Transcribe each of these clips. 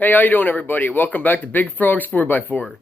Hey, how you doing, everybody? Welcome back to Big Frog's 4x4.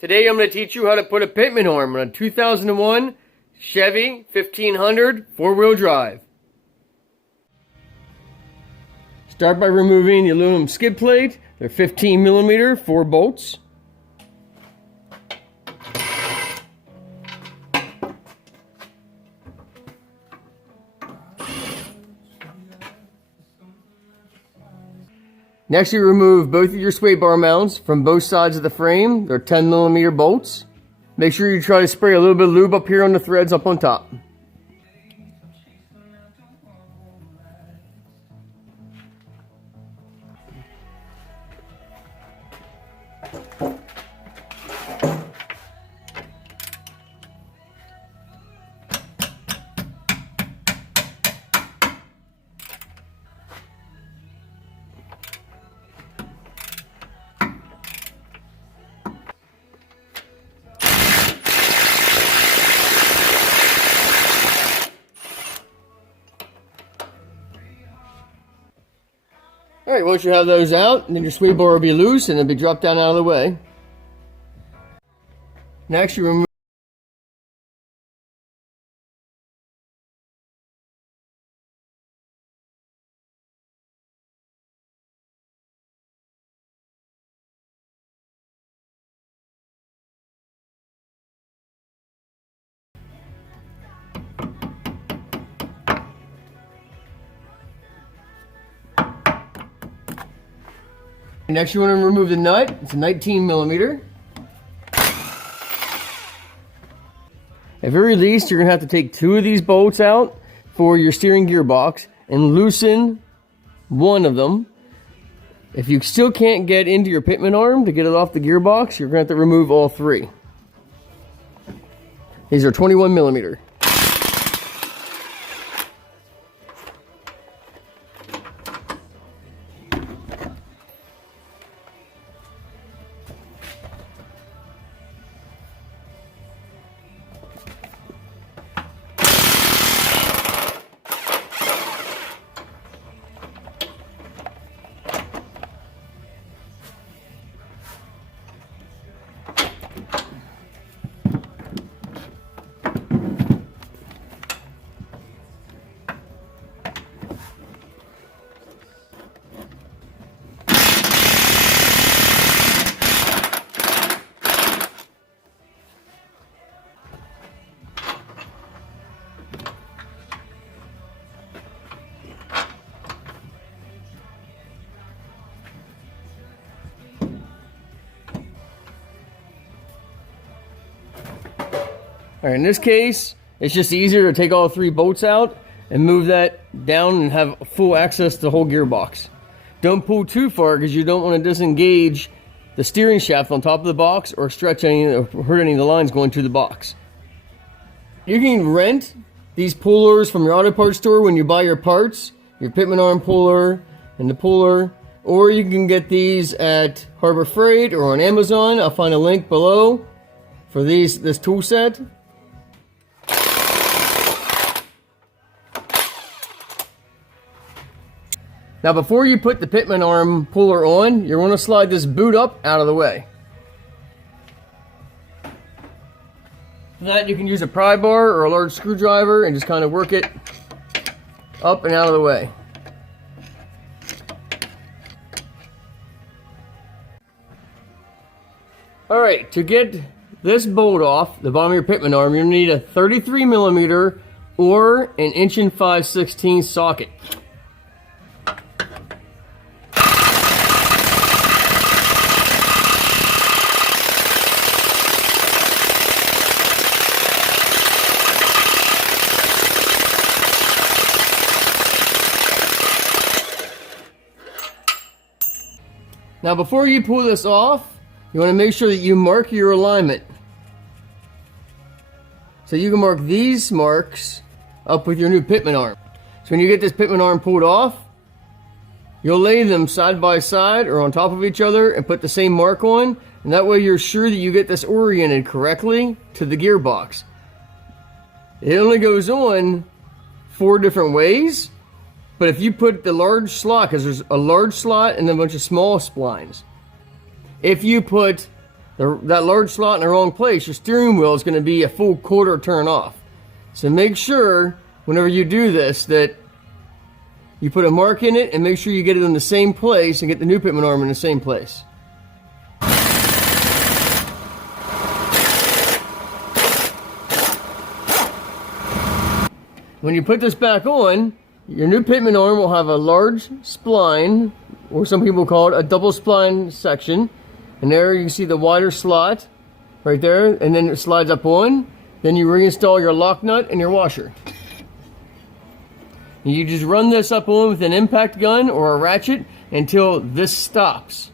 Today I'm going to teach you how to put a Pitman arm on a 2001 Chevy 1500 4-wheel drive. Start by removing the aluminum skid plate. They're 15mm 4 bolts. Next, you remove both of your sway bar mounts from both sides of the frame. They're 10mm bolts. Make sure you try to spray a little bit of lube up here on the threads up on top. Alright, once you have those out, then your sway bar will be loose and it'll be dropped down out of the way. Next, you remove Next, you want to remove the nut. It's a 19mm. At very least, you're going to have to take 2 of these bolts out for your steering gearbox and loosen one of them. If you still can't get into your Pitman arm to get it off the gearbox, you're going to have to remove all 3. These are 21mm. Alright, in this case, it's just easier to take all 3 bolts out and move that down and have full access to the whole gearbox. Don't pull too far because you don't want to disengage the steering shaft on top of the box or stretch any or hurt any of the lines going to the box. You can rent these pullers from your auto parts store when you buy your parts, your Pitman arm puller and the puller, or you can get these at Harbor Freight or on Amazon. I'll find a link below for this tool set. Now, before you put the Pitman arm puller on, you want to slide this boot up out of the way. For that, you can use a pry bar or a large screwdriver and just kind of work it up and out of the way. Alright, to get this bolt off the bottom of your Pitman arm, you need a 33mm or an 1 5/16 socket. Now, before you pull this off, you want to make sure that you mark your alignment. So you can mark these marks up with your new Pitman arm. So when you get this Pitman arm pulled off, you'll lay them side by side or on top of each other and put the same mark on, and that way you're sure that you get this oriented correctly to the gearbox. It only goes on 4 different ways, but if you put the large slot, because there's a large slot and then a bunch of small splines, if you put that large slot in the wrong place, your steering wheel is going to be a full quarter turn off. So make sure whenever you do this that you put a mark in it and make sure you get it in the same place and get the new Pitman arm in the same place. When you put this back on, your new Pitman arm will have a large spline, or some people call it a double spline section. And there you can see the wider slot right there, and then it slides up on. Then you reinstall your lock nut and your washer. And you just run this up on with an impact gun or a ratchet until this stops.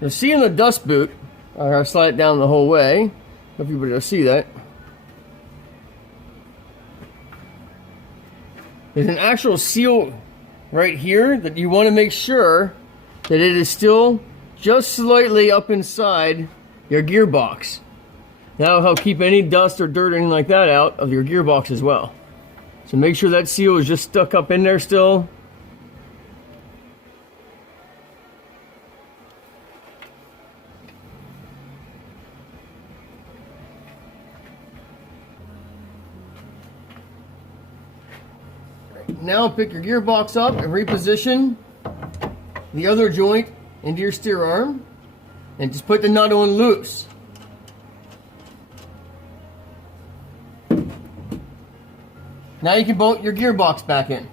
You'll see in the dust boot, I'll slide it down the whole way. Hope you will see that. There's an actual seal right here that you want to make sure that it is still just slightly up inside your gearbox. That'll help keep any dust or dirt or anything like that out of your gearbox as well. So make sure that seal is just stuck up in there still. Now pick your gearbox up and reposition the other joint into your steer arm and just put the nut on loose. Now you can bolt your gearbox back in.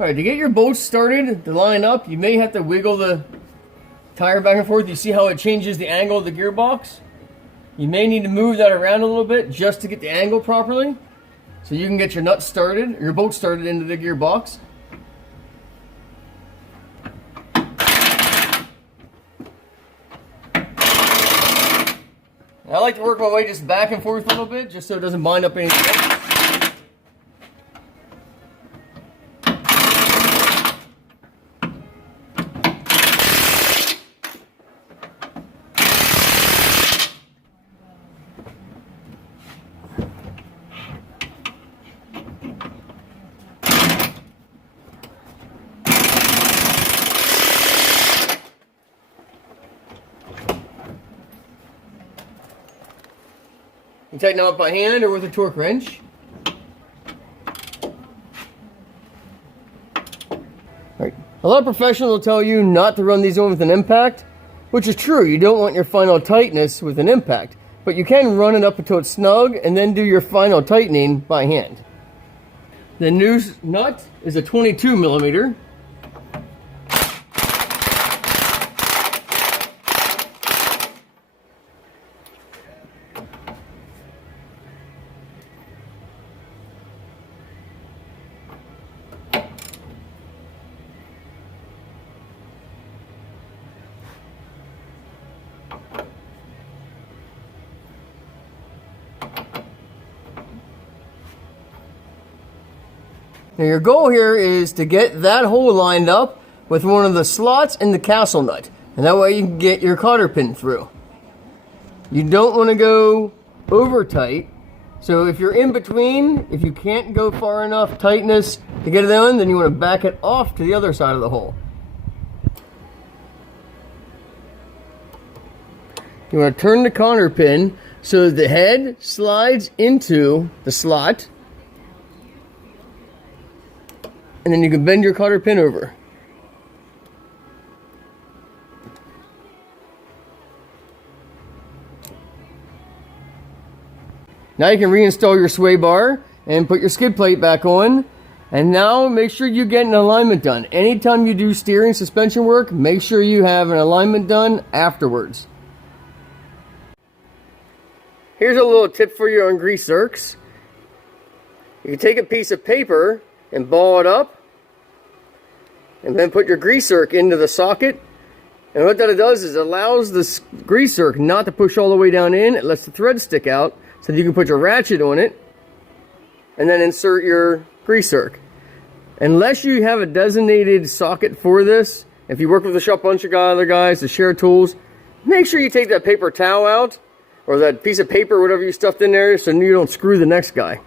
Alright, to get your bolts started to line up, you may have to wiggle the tire back and forth. You see how it changes the angle of the gearbox? You may need to move that around a little bit just to get the angle properly, so you can get your nuts started, or your bolts started into the gearbox. I like to work my way just back and forth a little bit, just so it doesn't bind up anything else. You tighten them up by hand or with a torque wrench. Right. A lot of professionals will tell you not to run these on with an impact, which is true. You don't want your final tightness with an impact, but you can run it up until it's snug and then do your final tightening by hand. The new nut is a 22 millimeter. Now your goal here is to get that hole lined up with one of the slots in the castle nut, and that way you can get your cotter pin through. You don't want to go over tight, so if you're in between, if you can't go far enough tightness to get it on, then you want to back it off to the other side of the hole. You want to turn the cotter pin so that the head slides into the slot, and then you can bend your cotter pin over. Now you can reinstall your sway bar and put your skid plate back on. And now make sure you get an alignment done. Anytime you do steering suspension work, make sure you have an alignment done afterwards. Here's a little tip for you on grease zerks. You can take a piece of paper and ball it up, and then put your grease zerk into the socket. And what that does is it allows this grease zerk not to push all the way down in. It lets the thread stick out so that you can put your ratchet on it and then insert your grease zerk. Unless you have a designated socket for this, if you work with a bunch of other guys to share tools, make sure you take that paper towel out or that piece of paper, whatever you stuffed in there, so you don't screw the next guy.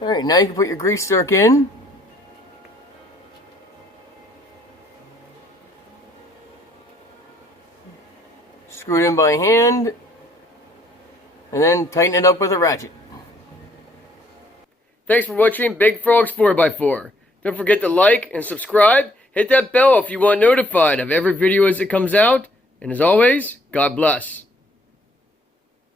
Alright, now you can put your grease zerk in. Screw it in by hand, and then tighten it up with a ratchet. Thanks for watching Big Frog's 4x4. Don't forget to like and subscribe. Hit that bell if you want notified of every video as it comes out. And as always, God bless.